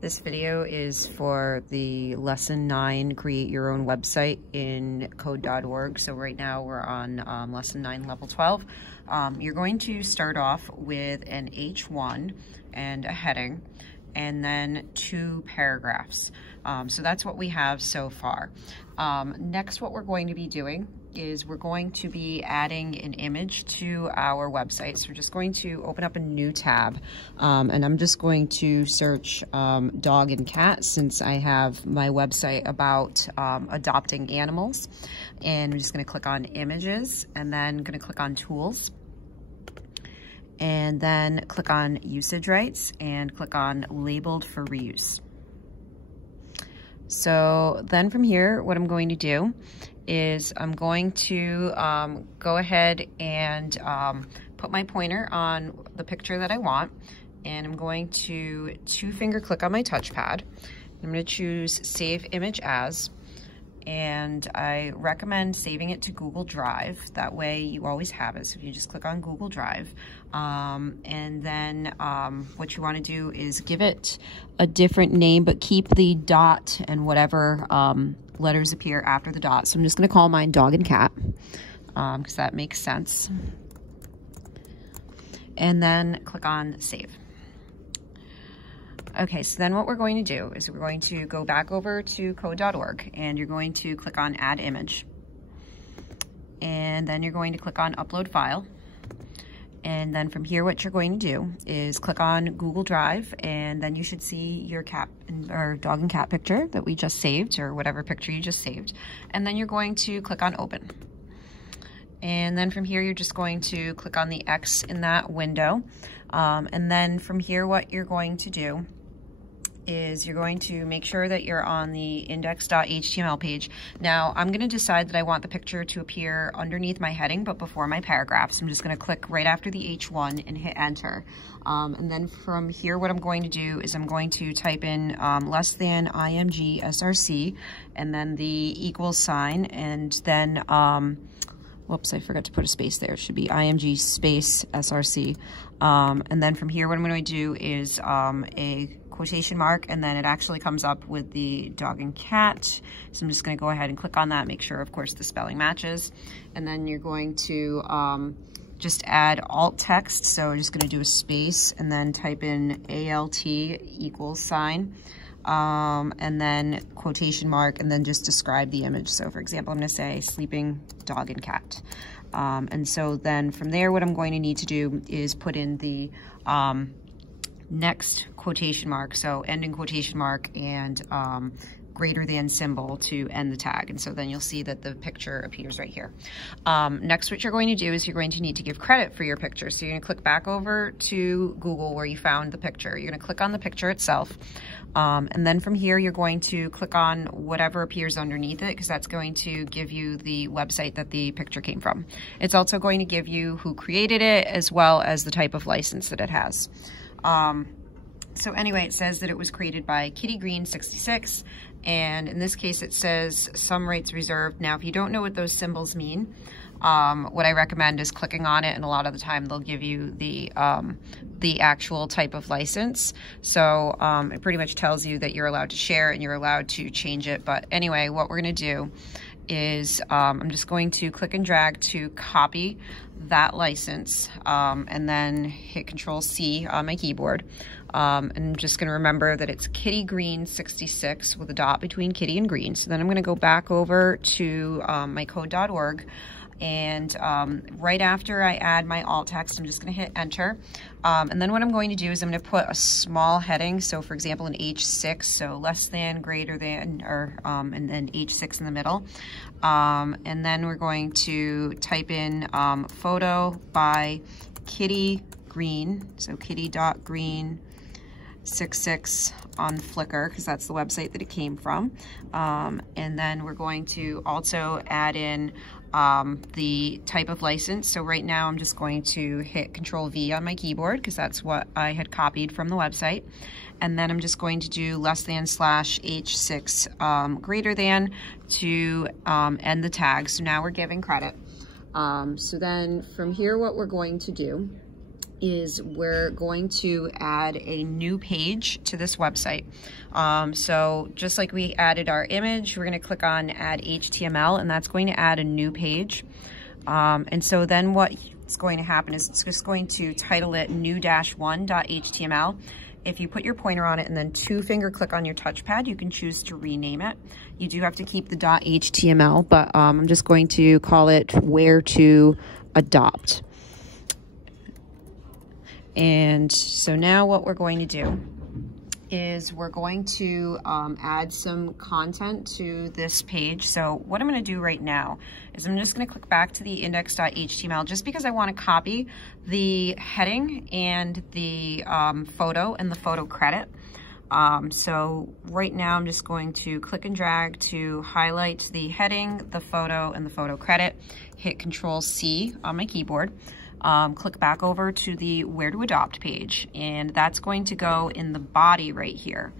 This video is for the Lesson 9, Create Your Own Website in Code.org. So right now we're on Lesson 9, Level 12. You're going to start off with an H1 and a heading, and then 2 paragraphs. So that's what we have so far. Next, what we're going to be doing is we're going to be adding an image to our website. So we're just going to open up a new tab, and I'm just going to search dog and cat, since I have my website about adopting animals. And I'm just going to click on images, and then going to click on tools, and then click on usage rights and click on labeled for reuse. So then from here, what I'm going to do is I'm going to go ahead and put my pointer on the picture that I want, and I'm going to 2-finger click on my touchpad. I'm going to choose Save Image As, and I recommend saving it to Google Drive. That way you always have it. So if you just click on Google Drive, and then what you want to do is give it a different name, but keep the dot and whatever letters appear after the dot. So I'm just going to call mine Dog and Cat, because that makes sense. And then click on Save. Okay, so then what we're going to do is we're going to go back over to Code.org, and you're going to click on Add Image. And then you're going to click on Upload File. And then from here, what you're going to do is click on Google Drive, and then you should see your cat or dog and cat picture that we just saved, or whatever picture you just saved. And then you're going to click on Open. And then from here, you're just going to click on the X in that window. And then from here, what you're going to do is you're going to make sure that you're on the index.html page. Now, I'm going to decide that I want the picture to appear underneath my heading, but before my paragraph. So I'm just going to click right after the H1 and hit enter. And then from here, what I'm going to do is I'm going to type in less than IMG SRC, and then the equals sign, and then whoops, I forgot to put a space there. It should be IMG space SRC. And then from here, what I'm going to do is a quotation mark, and then it actually comes up with the dog and cat. So I'm just going to go ahead and click on that, make sure, of course, the spelling matches. And then you're going to just add alt text. So I'm just going to do a space and then type in ALT equals sign. And then quotation mark, and then just describe the image. So for example, I'm going to say sleeping dog and cat. And so then from there, what I'm going to need to do is put in the next quotation mark, so ending quotation mark and greater than symbol to end the tag. And so then you'll see that the picture appears right here. Next, what you're going to do is you're going to need to give credit for your picture. So you're going to click back over to Google where you found the picture. You're going to click on the picture itself. And then from here, you're going to click on whatever appears underneath it, because that's going to give you the website that the picture came from. It's also going to give you who created it, as well as the type of license that it has. So anyway, it says that it was created by Kitty Green 66, and in this case it says some rights reserved. Now, if you don't know what those symbols mean, what I recommend is clicking on it, and a lot of the time they'll give you the actual type of license. So it pretty much tells you that you're allowed to share and you're allowed to change it. But anyway, what we're going to do is I'm just going to click and drag to copy that license, and then hit Control-C on my keyboard. And I'm just going to remember that it's Kitty Green 66 with a dot between Kitty and Green. So then I'm going to go back over to my Code.org, and right after I add my alt text, I'm just going to hit enter. And then what I'm going to do is I'm going to put a small heading. So for example, an H6, so less than, greater than, or and then H6 in the middle. And then we're going to type in photo by Kitty Green, so kitty.green 66 on Flickr, because that's the website that it came from. And then we're going to also add in the type of license. So right now I'm just going to hit Control-V on my keyboard, because that's what I had copied from the website. And then I'm just going to do less than / H6 greater than to end the tag. So now we're giving credit. So then from here, what we're going to do is we're going to add a new page to this website. So just like we added our image, we're going to click on add HTML, and that's going to add a new page. And so then what's going to happen is it's just going to title it new-1.html. If you put your pointer on it and then 2-finger click on your touchpad, you can choose to rename it. You do have to keep the .html, but I'm just going to call it where to adopt. And so now what we're going to do is we're going to add some content to this page. So what I'm going to do right now is I'm just going to click back to the index.html just because I want to copy the heading and the photo and the photo credit. So right now I'm just going to click and drag to highlight the heading, the photo, and the photo credit. Hit Control-C on my keyboard. Click back over to the where to adopt page, and that's going to go in the body right here.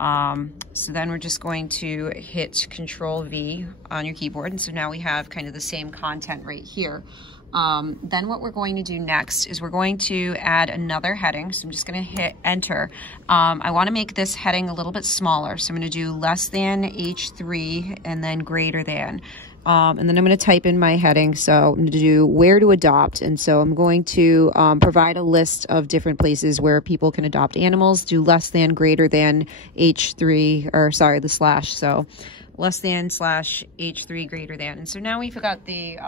So then we're just going to hit Control-V on your keyboard, and so now we have kind of the same content right here. Then what we're going to do next is we're going to add another heading. So I'm just going to hit enter. I want to make this heading a little bit smaller. So I'm going to do less than H3 and then greater than. And then I'm going to type in my heading. So I'm going to do where to adopt. And so I'm going to provide a list of different places where people can adopt animals, do less than, greater than, H3, or sorry, the slash. So less than / H3 greater than. And so now we've got the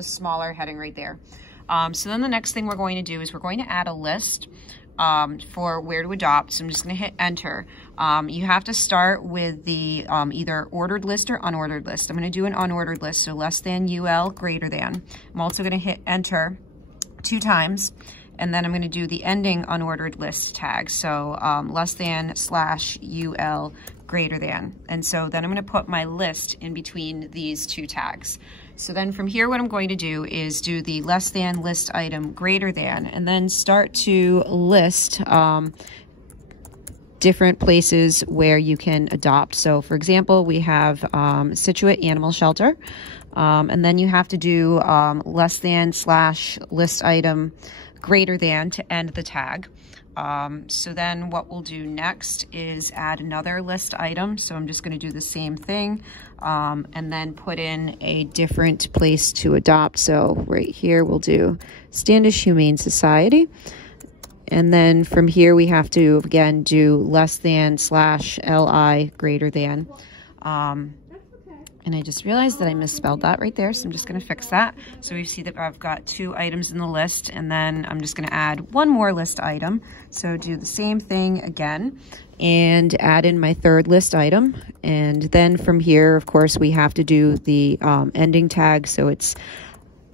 smaller heading right there. So then the next thing we're going to do is we're going to add a list for where to adopt. So I'm just going to hit enter. You have to start with the either ordered list or unordered list. I'm going to do an unordered list, so less than UL greater than. I'm also going to hit enter 2 times. And then I'm going to do the ending unordered list tag. So less than / UL greater than. And so then I'm going to put my list in between these 2 tags. So then from here, what I'm going to do is do the less than list item greater than, and then start to list different places where you can adopt. So for example, we have Scituate Animal Shelter. And then you have to do less than / list item greater than to end the tag. So then what we'll do next is add another list item. So I'm just going to do the same thing and then put in a different place to adopt. So right here we'll do Standish Humane Society. And then from here we have to again do less than / LI greater than. And I just realized that I misspelled that right there, so I'm just going to fix that. So we see that I've got 2 items in the list, and then I'm just going to add 1 more list item. So do the same thing again and add in my 3rd list item. And then from here, of course, we have to do the ending tag. So it's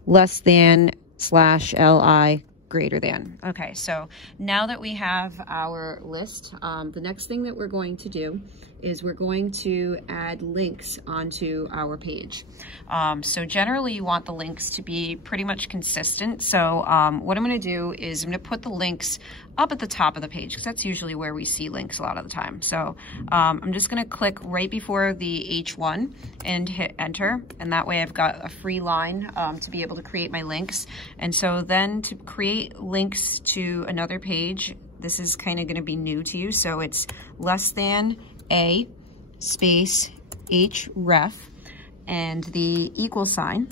less than / LI greater than. Okay, so now that we have our list, the next thing that we're going to do is we're going to add links onto our page. So generally you want the links to be pretty much consistent. So what I'm going to do is I'm going to put the links up at the top of the page because that's usually where we see links a lot of the time. So I'm just going to click right before the H1 and hit enter, and that way I've got a free line to be able to create my links. And so then to create links to another page, this is kind of going to be new to you. So it's less than A space href and the equal sign.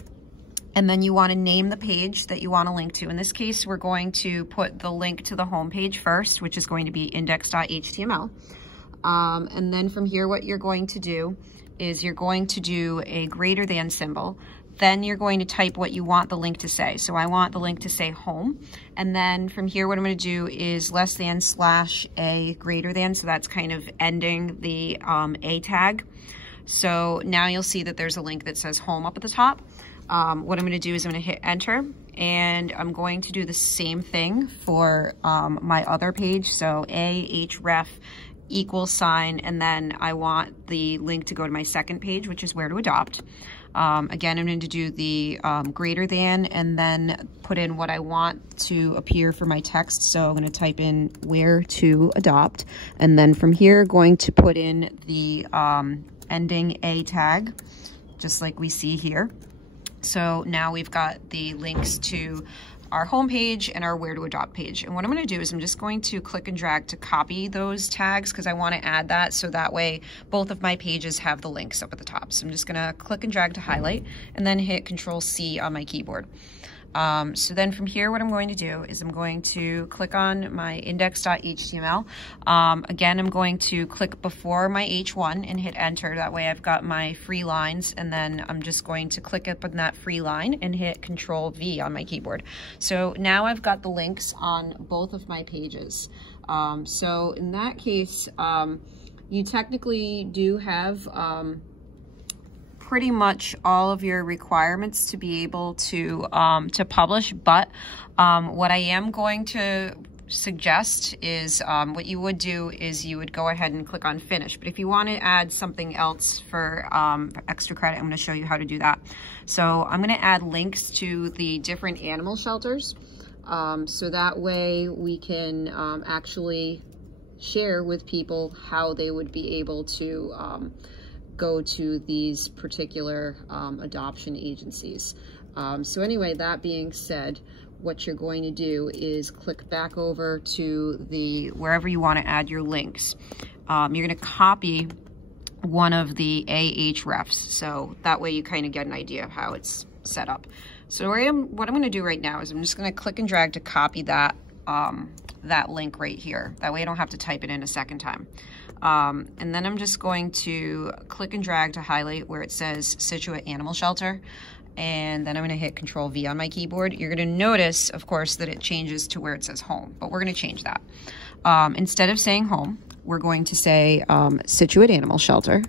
And then you want to name the page that you want to link to. In this case, we're going to put the link to the home page first, which is going to be index.html. And then from here, what you're going to do is you're going to do a greater than symbol. Then you're going to type what you want the link to say. So I want the link to say home. And then from here, what I'm going to do is less than / A greater than. So that's kind of ending the A tag. So now you'll see that there's a link that says home up at the top. What I'm going to do is I'm going to hit enter, and I'm going to do the same thing for my other page. So href equal sign, and then I want the link to go to my second page, which is where to adopt. Again, I'm going to do the greater than and then put in what I want to appear for my text. So I'm going to type in where to adopt, and then from here going to put in the ending A tag, just like we see here. So now we've got the links to our home page and our where to adopt page. And what I'm going to do is I'm just going to click and drag to copy those tags because I want to add that so that way both of my pages have the links up at the top. So I'm just going to click and drag to highlight and then hit Control C on my keyboard. So then from here, what I'm going to do is I'm going to click on my index.html. Again, I'm going to click before my H1 and hit enter. That way I've got my free lines, and then I'm just going to click up on that free line and hit Control V on my keyboard. So now I've got the links on both of my pages. So in that case, you technically do have pretty much all of your requirements to be able to publish, but what I am going to suggest is what you would do is you would go ahead and click on finish. But if you want to add something else for extra credit, I'm going to show you how to do that. So I'm going to add links to the different animal shelters, so that way we can actually share with people how they would be able to go to these particular adoption agencies. So anyway, that being said, what you're going to do is click back over to the wherever you want to add your links. You're going to copy one of the Ahrefs, so that way you kind of get an idea of how it's set up. So what I'm going to do right now is I'm just going to click and drag to copy that that link right here. That way I don't have to type it in a second time. And then I'm just going to click and drag to highlight where it says Scituate Animal Shelter. And then I'm going to hit Control V on my keyboard. You're going to notice, of course, that it changes to where it says home, but we're going to change that. Instead of saying home, we're going to say Scituate Animal Shelter.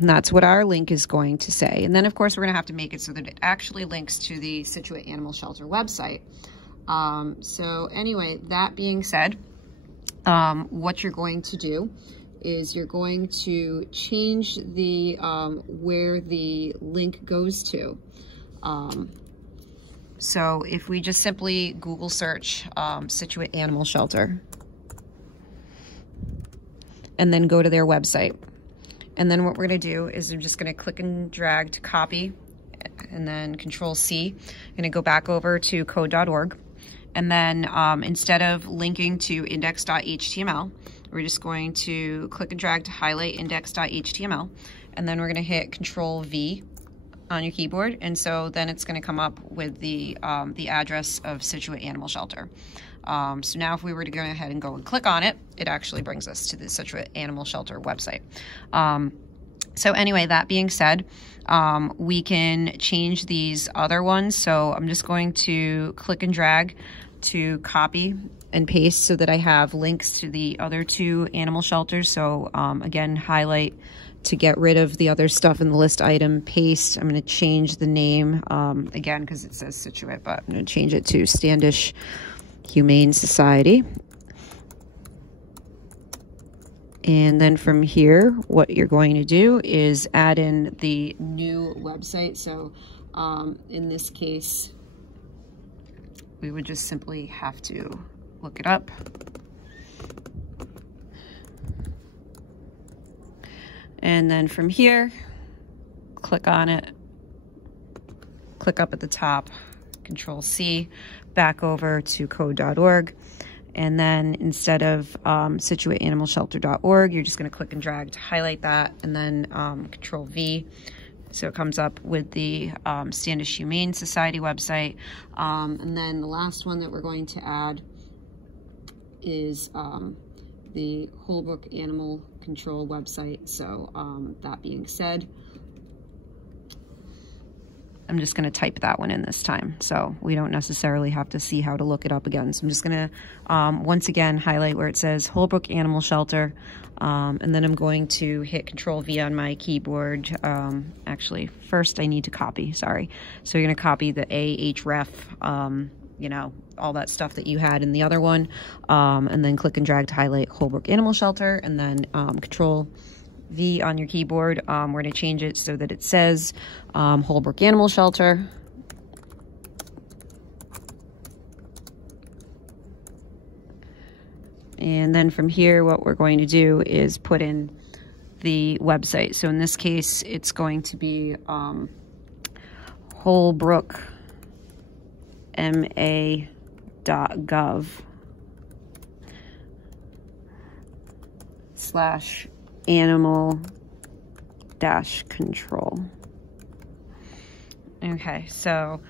And that's what our link is going to say. And then, of course, we're going to have to make it so that it actually links to the Scituate Animal Shelter website. So anyway, that being said, what you're going to do is you're going to change the where the link goes to. So if we just simply Google search Scituate Animal Shelter and then go to their website. And then what we're going to do is I'm just going to click and drag to copy and then Control C. I'm going to go back over to code.org. And then instead of linking to index.html, we're just going to click and drag to highlight index.html. And then we're going to hit Control V on your keyboard. And so then it's going to come up with the address of Scituate Animal Shelter. So now if we were to go ahead and go and click on it, it actually brings us to the Scituate Animal Shelter website. So anyway, that being said, we can change these other ones. So I'm just going to click and drag to copy and paste so that I have links to the other two animal shelters. So again, highlight to get rid of the other stuff in the list item, paste. I'm going to change the name again because it says Scituate, but I'm going to change it to Standish Humane Society. And then from here, what you're going to do is add in the new website. So in this case, we would just simply have to look it up. And then from here, click on it, click up at the top, Control C, back over to code.org. And then instead of ScituateAnimalShelter.org, you're just going to click and drag to highlight that, and then Control V. So it comes up with the Standish Humane Society website. And then the last one that we're going to add is the Holbrook Animal Control website. So that being said, I'm just going to type that one in this time, so we don't necessarily have to see how to look it up again. So I'm just going to, once again, highlight where it says Holbrook Animal Shelter, and then I'm going to hit Control V on my keyboard. Actually, first I need to copy, sorry. So you're going to copy the Ahref, you know, all that stuff that you had in the other one, and then click and drag to highlight Holbrook Animal Shelter, and then Control V on your keyboard. We're going to change it so that it says Holbrook Animal Shelter. And then from here, what we're going to do is put in the website. So in this case, it's going to be holbrookma.gov/animal-control. Okay, so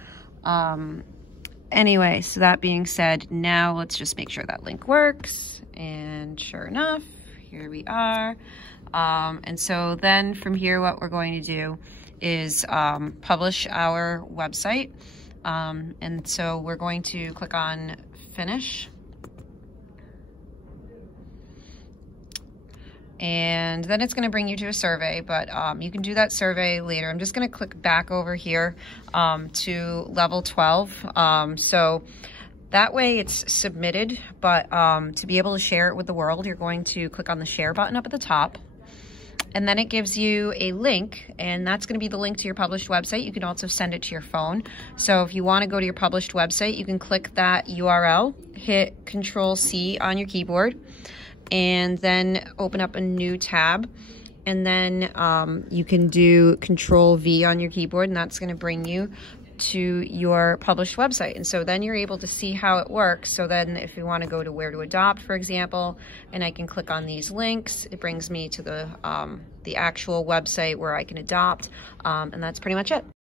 anyway, so that being said, now let's just make sure that link works. And sure enough, here we are. And so then from here, what we're going to do is publish our website. And so we're going to click on finish. And then it's going to bring you to a survey, but you can do that survey later. I'm just going to click back over here to level 12. So that way it's submitted, but to be able to share it with the world, you're going to click on the share button up at the top. And then it gives you a link, and that's going to be the link to your published website. You can also send it to your phone. So if you want to go to your published website, you can click that URL, hit Control-C on your keyboard, and then open up a new tab. And then you can do Control-V on your keyboard, and that's going to bring you to your published website. And so then you're able to see how it works. So then if you want to go to where to adopt, for example, and I can click on these links, it brings me to the actual website where I can adopt. And that's pretty much it.